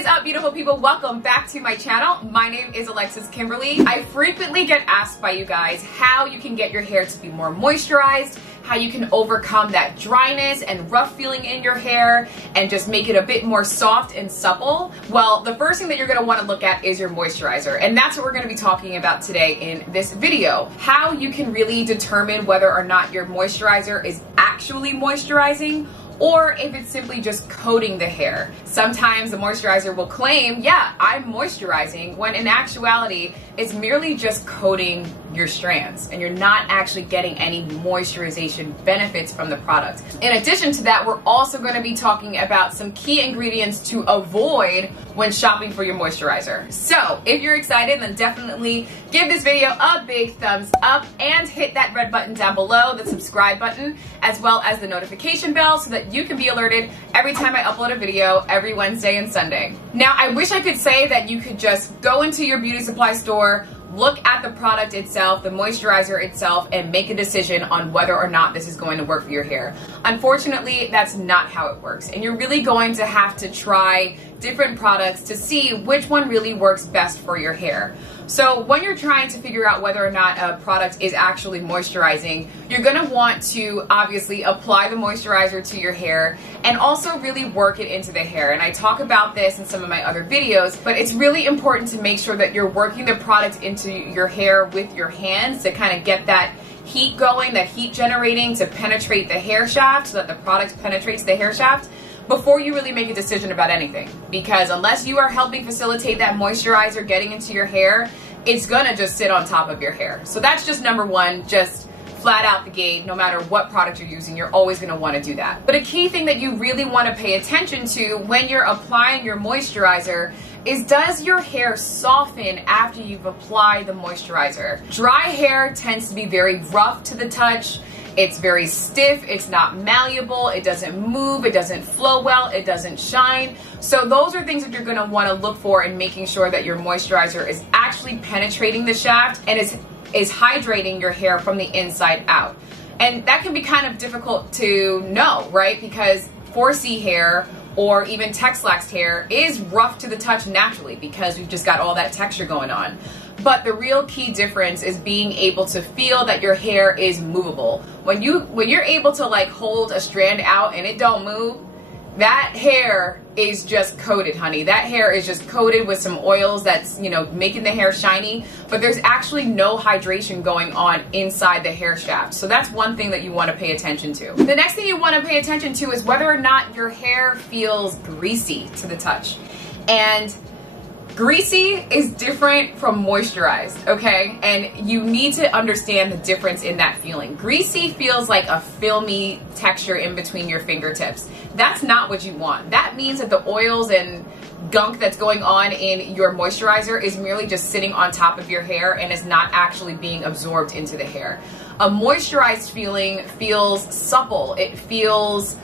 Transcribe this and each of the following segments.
is up, beautiful people? Welcome back to my channel. My name is Alexis Kimberly. I frequently get asked by you guys how you can get your hair to be more moisturized, how you can overcome that dryness and rough feeling in your hair and just make it a bit more soft and supple. Well, the first thing that you're going to want to look at is your moisturizer, and that's what we're going to be talking about today in this video. How you can really determine whether or not your moisturizer is actually moisturizing or if it's simply just coating the hair. Sometimes the moisturizer will claim, yeah, I'm moisturizing, when in actuality, it's merely just coating your strands and you're not actually getting any moisturization benefits from the product. In addition to that, we're also going to be talking about some key ingredients to avoid when shopping for your moisturizer. So if you're excited, then definitely give this video a big thumbs up and hit that red button down below, the subscribe button, as well as the notification bell so that you can be alerted every time I upload a video every Wednesday and Sunday. Now, I wish I could say that you could just go into your beauty supply store, look at the product itself, the moisturizer itself, and make a decision on whether or not this is going to work for your hair. Unfortunately, that's not how it works. And you're really going to have to try different products to see which one really works best for your hair. So when you're trying to figure out whether or not a product is actually moisturizing, you're going to want to obviously apply the moisturizer to your hair and also really work it into the hair. And I talk about this in some of my other videos, but it's really important to make sure that you're working the product into your hair with your hands to kind of get that heat going, that heat generating to penetrate the hair shaft so that the product penetrates the hair shaft before you really make a decision about anything. Because unless you are helping facilitate that moisturizer getting into your hair, it's gonna just sit on top of your hair. So that's just number one, just flat out the gate. No matter what product you're using, you're always gonna wanna do that. But a key thing that you really wanna pay attention to when you're applying your moisturizer is, does your hair soften after you've applied the moisturizer? Dry hair tends to be very rough to the touch. It's very stiff, it's not malleable, it doesn't move, it doesn't flow well, it doesn't shine. So those are things that you're gonna wanna look for in making sure that your moisturizer is actually penetrating the shaft and is hydrating your hair from the inside out. And that can be kind of difficult to know, right? Because 4C hair or even texlaxed hair is rough to the touch naturally because we've just got all that texture going on. But the real key difference is being able to feel that your hair is movable. When you're able to like hold a strand out and it don't move, that hair is just coated, honey. That hair is just coated with some oils that's, you know, making the hair shiny, but there's actually no hydration going on inside the hair shaft. So that's one thing that you want to pay attention to. The next thing you want to pay attention to is whether or not your hair feels greasy to the touch. And greasy is different from moisturized, okay? And you need to understand the difference in that feeling. Greasy feels like a filmy texture in between your fingertips. That's not what you want. That means that the oils and gunk that's going on in your moisturizer is merely just sitting on top of your hair and is not actually being absorbed into the hair. A moisturized feeling feels supple. It feels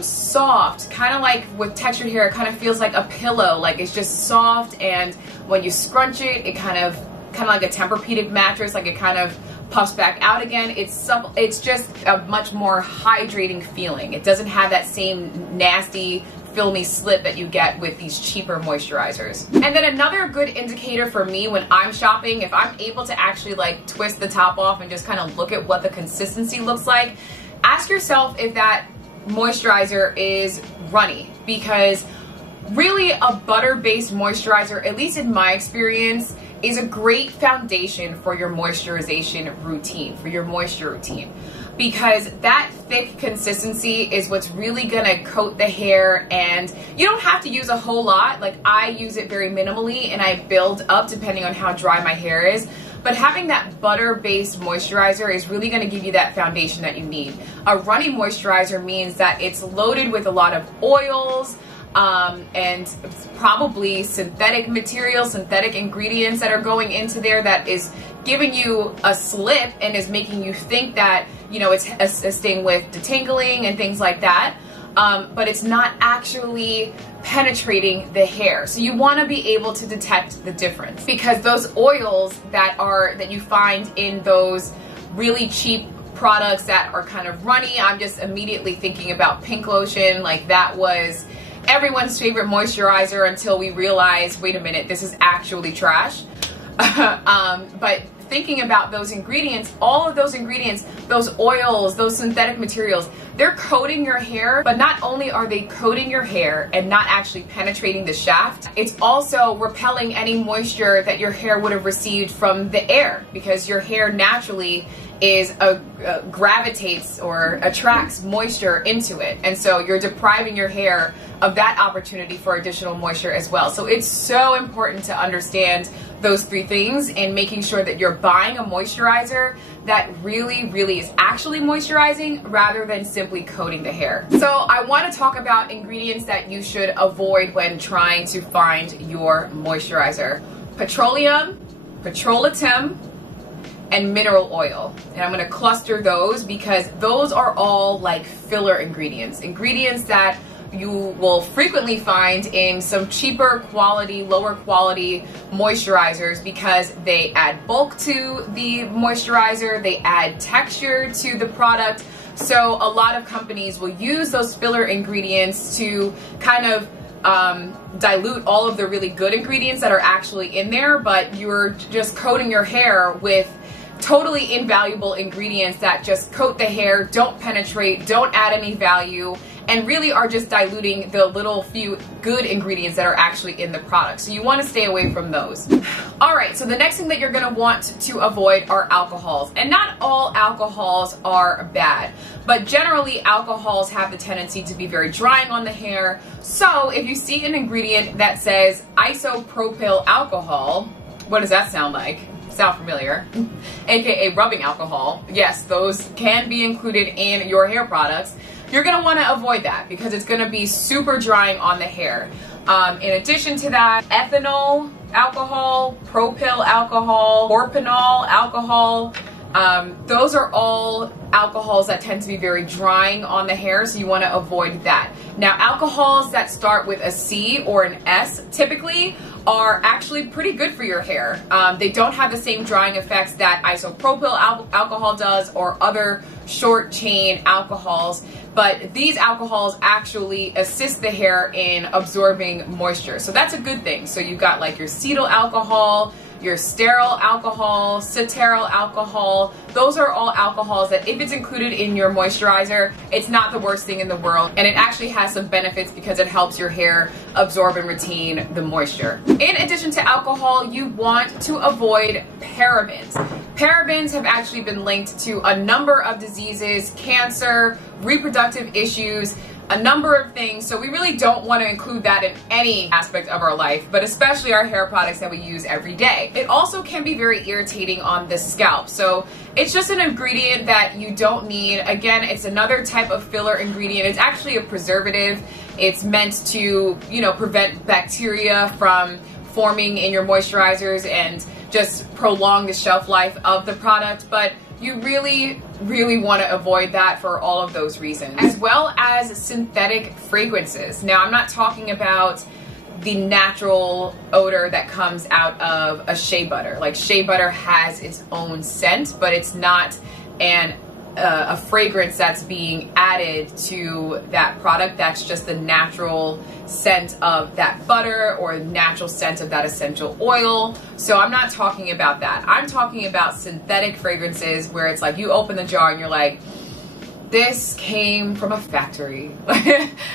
soft, kind of like with textured hair, it kind of feels like a pillow, like it's just soft, and when you scrunch it, it kind of like a Tempur-Pedic mattress, like it kind of puffs back out again. It's supple. It's just a much more hydrating feeling. It doesn't have that same nasty filmy slip that you get with these cheaper moisturizers. And then another good indicator for me when I'm shopping, if I'm able to actually like twist the top off and just kind of look at what the consistency looks like, ask yourself if that moisturizer is runny, because really a butter-based moisturizer, at least in my experience, is a great foundation for your moisturization routine, for your moisture routine, because that thick consistency is what's really gonna coat the hair, and you don't have to use a whole lot. Like, I use it very minimally and I build up depending on how dry my hair is. But having that butter-based moisturizer is really going to give you that foundation that you need. A runny moisturizer means that it's loaded with a lot of oils and probably synthetic materials, synthetic ingredients that are going into there that is giving you a slip and is making you think that, you know, it's assisting with detangling and things like that. But it's not actually penetrating the hair. So you want to be able to detect the difference, because those oils that you find in those really cheap products that are kind of runny, I'm just immediately thinking about pink lotion. Like, that was everyone's favorite moisturizer until we realize, wait a minute, this is actually trash. But thinking about those ingredients, all of those ingredients, those oils, those synthetic materials, they're coating your hair, but not only are they coating your hair and not actually penetrating the shaft, it's also repelling any moisture that your hair would have received from the air, because your hair naturally gravitates or attracts moisture into it, and so you're depriving your hair of that opportunity for additional moisture as well. So it's so important to understand those three things and making sure that you're buying a moisturizer that really is actually moisturizing rather than simply coating the hair. So I want to talk about ingredients that you should avoid when trying to find your moisturizer. Petroleum, Petrolatum, and mineral oil. And I'm going to cluster those because those are all like filler ingredients. Ingredients that you will frequently find in some cheaper quality, lower quality moisturizers because they add bulk to the moisturizer, they add texture to the product. So a lot of companies will use those filler ingredients to kind of dilute all of the really good ingredients that are actually in there, but you're just coating your hair with totally invaluable ingredients that just coat the hair, don't penetrate, don't add any value, and really are just diluting the little few good ingredients that are actually in the product. So you want to stay away from those. Alright, so the next thing that you're going to want to avoid are alcohols. And not all alcohols are bad, but generally alcohols have the tendency to be very drying on the hair. So if you see an ingredient that says isopropyl alcohol, what does that sound like? Sound familiar? AKA rubbing alcohol. Yes, those can be included in your hair products. You're going to want to avoid that because it's going to be super drying on the hair. In addition to that, ethanol alcohol, propyl alcohol, propanol alcohol, those are all alcohols that tend to be very drying on the hair, so you want to avoid that. Now, alcohols that start with a C or an S typically are actually pretty good for your hair. They don't have the same drying effects that isopropyl alcohol does or other short chain alcohols, but these alcohols actually assist the hair in absorbing moisture. So that's a good thing. So you've got like your Cetyl alcohol, your Stearyl alcohol, Cetearyl alcohol. Those are all alcohols that if it's included in your moisturizer, it's not the worst thing in the world, and it actually has some benefits because it helps your hair absorb and retain the moisture. In addition to alcohol, you want to avoid parabens. Parabens have actually been linked to a number of diseases, cancer, reproductive issues, a number of things, so we really don't want to include that in any aspect of our life, but especially our hair products that we use every day. It also can be very irritating on the scalp, so it's just an ingredient that you don't need. Again, it's another type of filler ingredient. It's actually a preservative. It's meant to, you know, prevent bacteria from forming in your moisturizers and just prolong the shelf life of the product, but you really want to avoid that for all of those reasons, as well as synthetic fragrances. Now, I'm not talking about the natural odor that comes out of a shea butter. Like, shea butter has its own scent, but it's not a fragrance that's being added to that product. That's just the natural scent of that butter or natural scent of that essential oil. So I'm not talking about that. I'm talking about synthetic fragrances where it's like you open the jar and you're like, this came from a factory.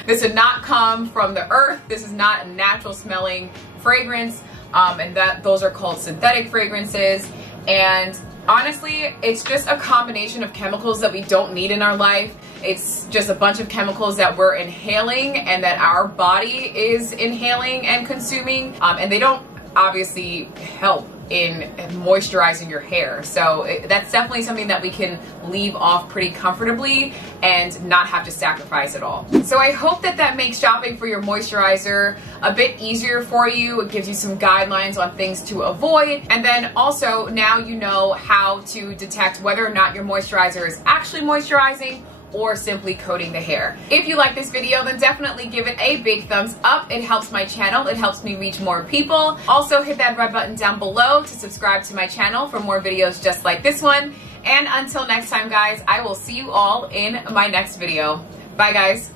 This did not come from the earth. This is not a natural smelling fragrance. And those are called synthetic fragrances. And honestly, it's just a combination of chemicals that we don't need in our life. It's just a bunch of chemicals that we're inhaling and that our body is inhaling and consuming. And they don't obviously help in moisturizing your hair. So that's definitely something that we can leave off pretty comfortably and not have to sacrifice at all. So I hope that that makes shopping for your moisturizer a bit easier for you. It gives you some guidelines on things to avoid. And then also now you know how to detect whether or not your moisturizer is actually moisturizing or simply coating the hair. If you like this video, then definitely give it a big thumbs up. It helps my channel. It helps me reach more people. Also, hit that red button down below to subscribe to my channel for more videos just like this one. And until next time, guys, I will see you all in my next video. Bye, guys.